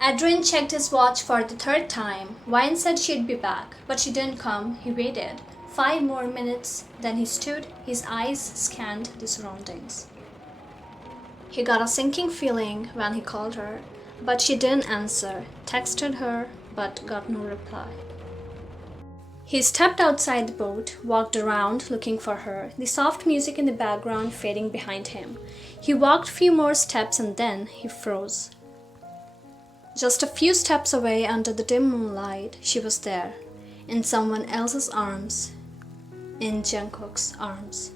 Adrian checked his watch for the third time. Wine said she'd be back, but she didn't come. He waited. 5 more minutes, then he stood, his eyes scanned the surroundings. He got a sinking feeling when he called her, but she didn't answer, texted her, but got no reply. He stepped outside the boat, walked around looking for her, the soft music in the background fading behind him. He walked a few more steps and then he froze. Just a few steps away under the dim moonlight, she was there, in someone else's arms, in Jungkook's arms.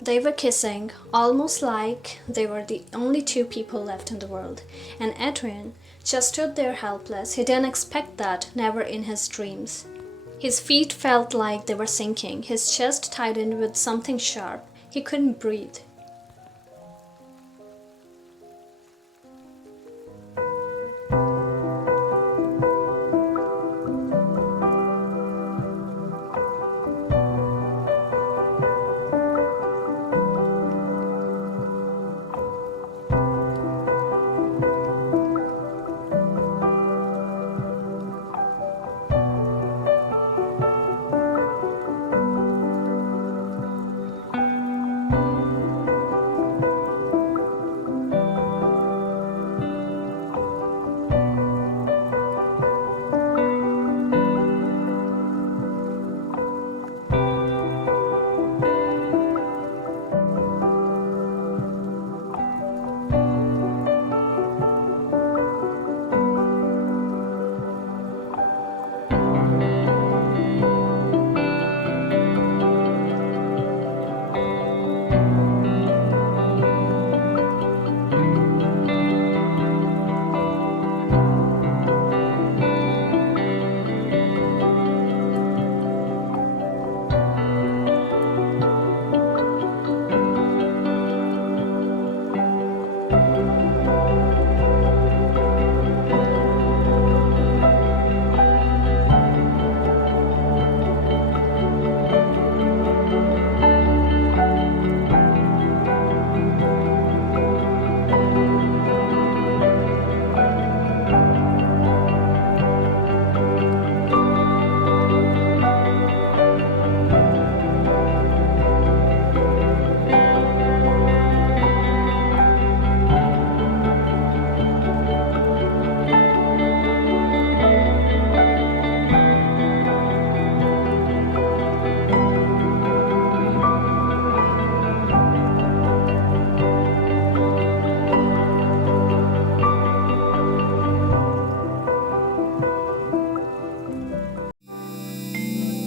They were kissing, almost like they were the only two people left in the world, and Adrian just stood there helpless. He didn't expect that, never in his dreams. His feet felt like they were sinking, his chest tightened with something sharp. He couldn't breathe.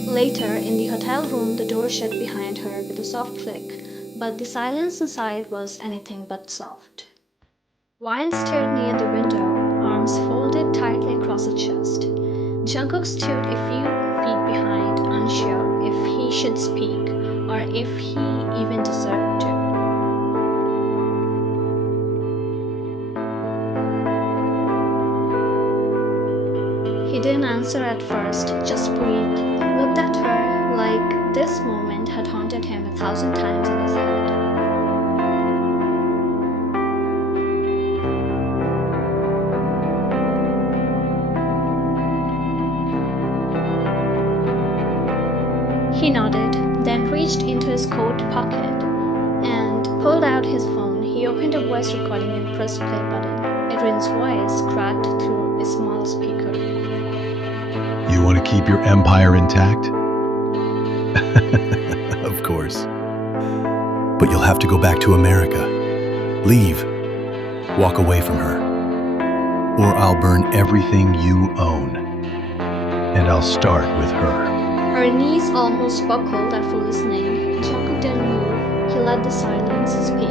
Later, in the hotel room, the door shut behind her with a soft click, but the silence inside was anything but soft. Wine stood near the window, arms folded tightly across her chest. Jungkook stood a few feet behind, unsure if he should speak or if he even deserved to. He didn't answer at first, just breathed, looked at her like this moment had haunted him 1,000 times in his head. He nodded, then reached into his coat pocket and pulled out his phone. He opened a voice recording and pressed play button. Adrian's voice cracked through a small speaker. You want to keep your empire intact? Of course. But you'll have to go back to America. Leave. Walk away from her. Or I'll burn everything you own. And I'll start with her. Her knees almost buckled after listening. Jungkook didn't move. He let the silence speak.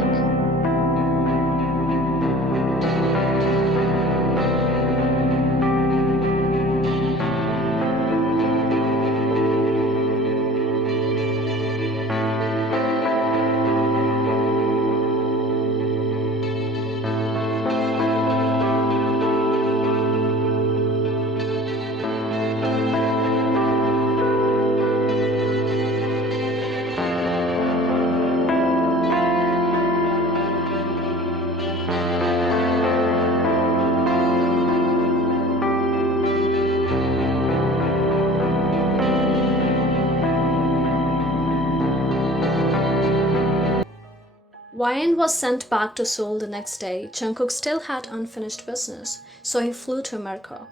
YN was sent back to Seoul the next day. Jungkook still had unfinished business, so he flew to America.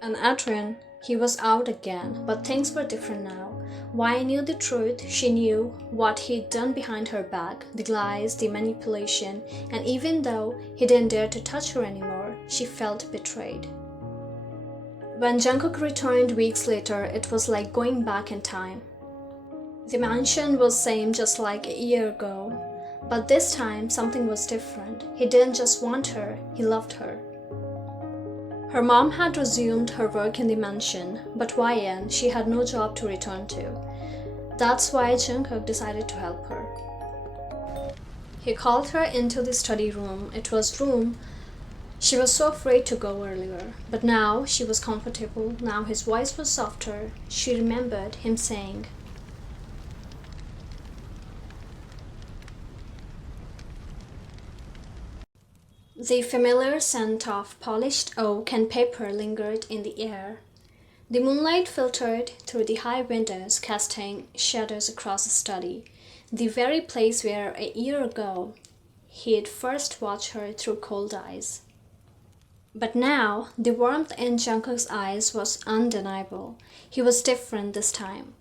And Adrian, he was out again, but things were different now. YN knew the truth. She knew what he'd done behind her back, the lies, the manipulation, and even though he didn't dare to touch her anymore, she felt betrayed. When Jungkook returned weeks later, it was like going back in time. The mansion was same just like a year ago, but this time something was different. He didn't just want her, he loved her. Her mom had resumed her work in the mansion, but YN, she had no job to return to. That's why Jungkook decided to help her. He called her into the study room. It was room she was so afraid to go earlier, but now she was comfortable. Now his voice was softer. She remembered him saying, the familiar scent of polished oak and paper lingered in the air. The moonlight filtered through the high windows, casting shadows across the study, the very place where a year ago he'd first watched her through cold eyes. But now, the warmth in Jungkook's eyes was undeniable. He was different this time.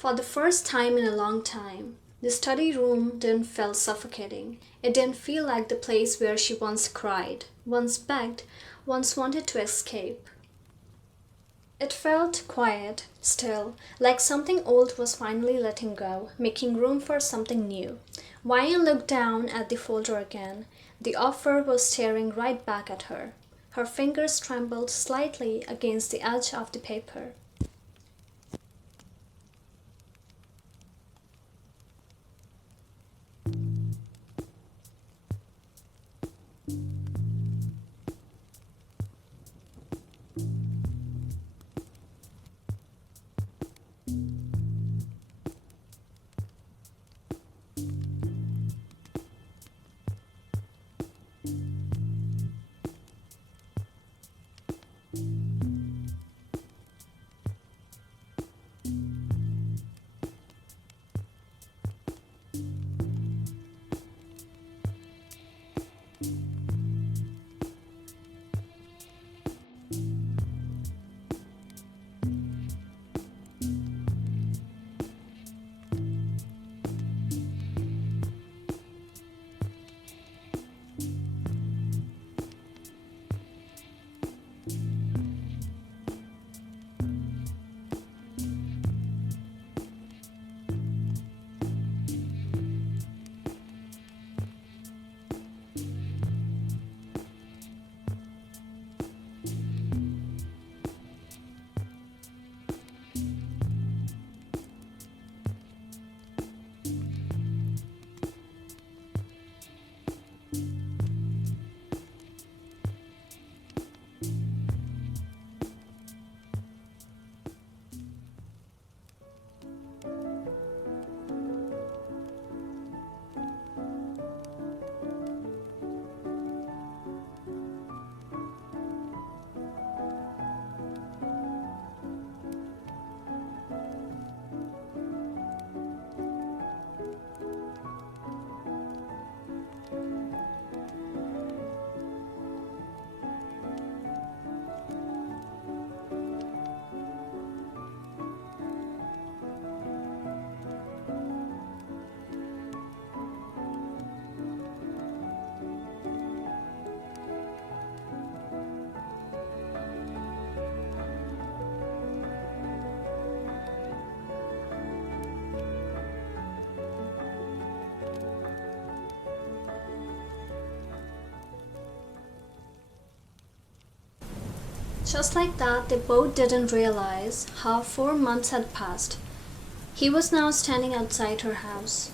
For the first time in a long time, the study room didn't feel suffocating. It didn't feel like the place where she once cried, once begged, once wanted to escape. It felt quiet, still, like something old was finally letting go, making room for something new. YN looked down at the folder again. The offer was staring right back at her. Her fingers trembled slightly against the edge of the paper. Just like that, they both didn't realize how 4 months had passed. He was now standing outside her house.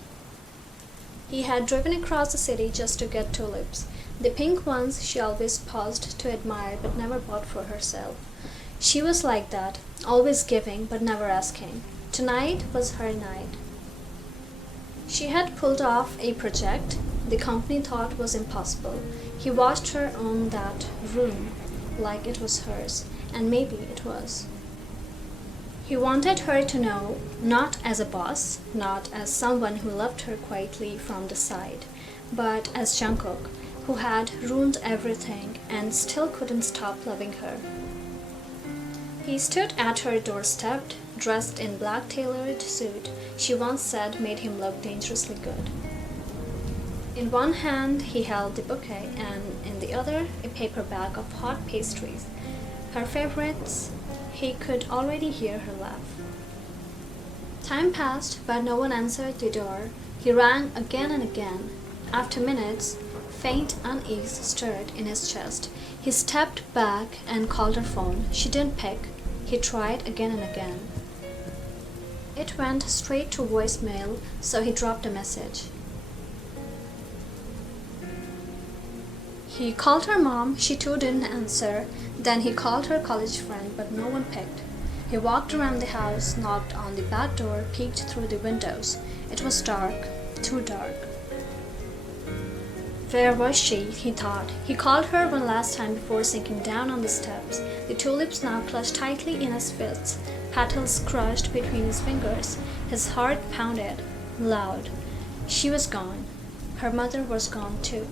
He had driven across the city just to get tulips. The pink ones she always paused to admire but never bought for herself. She was like that, always giving but never asking. Tonight was her night. She had pulled off a project the company thought was impossible. He watched her own that room like it was hers, and maybe it was. He wanted her to know, not as a boss, not as someone who loved her quietly from the side, but as Jungkook, who had ruined everything and still couldn't stop loving her. He stood at her doorstep, dressed in black tailored suit she once said made him look dangerously good. In one hand he held the bouquet and in the other a paper bag of hot pastries, her favorites. He could already hear her laugh. Time passed, but no one answered the door. He rang again and again. After minutes, faint unease stirred in his chest. He stepped back and called her phone. She didn't pick. He tried again and again. It went straight to voicemail, so he dropped a message. He called her mom. She too didn't answer. Then he called her college friend, but no one picked. He walked around the house, knocked on the back door, peeked through the windows. It was dark, too dark. Where was she? He thought. He called her one last time before sinking down on the steps, the tulips now clutched tightly in his fists, petals crushed between his fingers. His heart pounded, loud. She was gone. Her mother was gone too.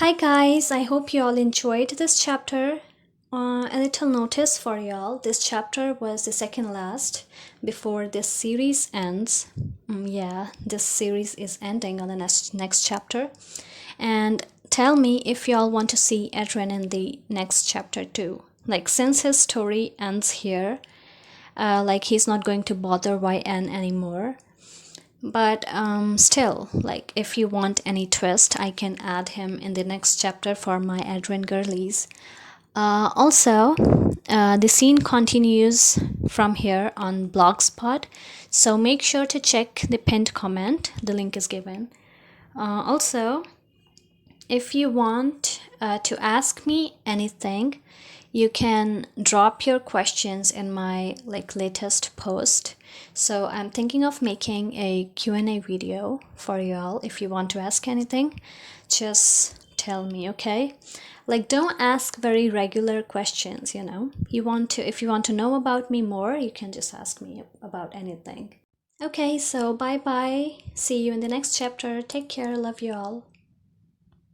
Hi guys, I hope you all enjoyed this chapter. A little notice for y'all, this chapter was the second last before this series ends. Yeah, this series is ending on the next chapter. And tell me if y'all want to see Adrian in the next chapter too. Like, since his story ends here, like he's not going to bother YN anymore. But still, like, if you want any twist, I can add him in the next chapter for my Adrian girlies. Also, the scene continues from here on Blogspot, so make sure to check the pinned comment. The link is given. Also, if you want to ask me anything, you can drop your questions in my latest post. So I'm thinking of making a Q&A video for y'all. If you want to ask anything, just tell me, okay? Like, don't ask very regular questions, you know. If you want to know about me more, you can just ask me about anything. Okay, so bye bye. See you in the next chapter. Take care. Love you all.